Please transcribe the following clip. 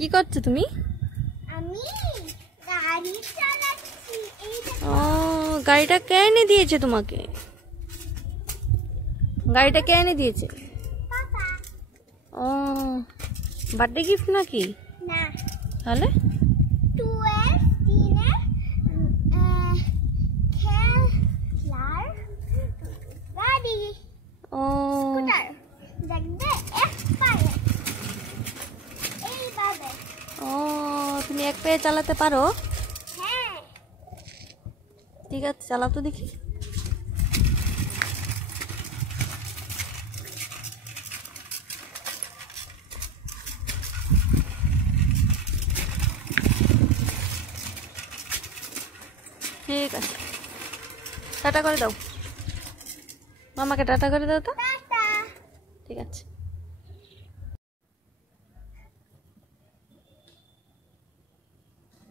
কি করছো তুমি? আমি গাড়ি চালাচ্ছি। ও, গাড়িটা কে এনে দিয়েছে তোমাকে? গাড়িটা কে এনে দিয়েছে? পাপা। ও, বার্থডে গিফট নাকি? না, তাহলে 12 দিনের খেলার গাড়ি। ও স্কুটার দেখবে এক্সপায়ার এইভাবে। ও, তুমি এক পায়ে চালাতে পারো? হ্যাঁ, ঠিক আছে, চালাও তো দেখি। ঠিক আছে, টাটা করে দাও, মামাকে টাটা করে দাও তো। টাটা। ঠিক আছে।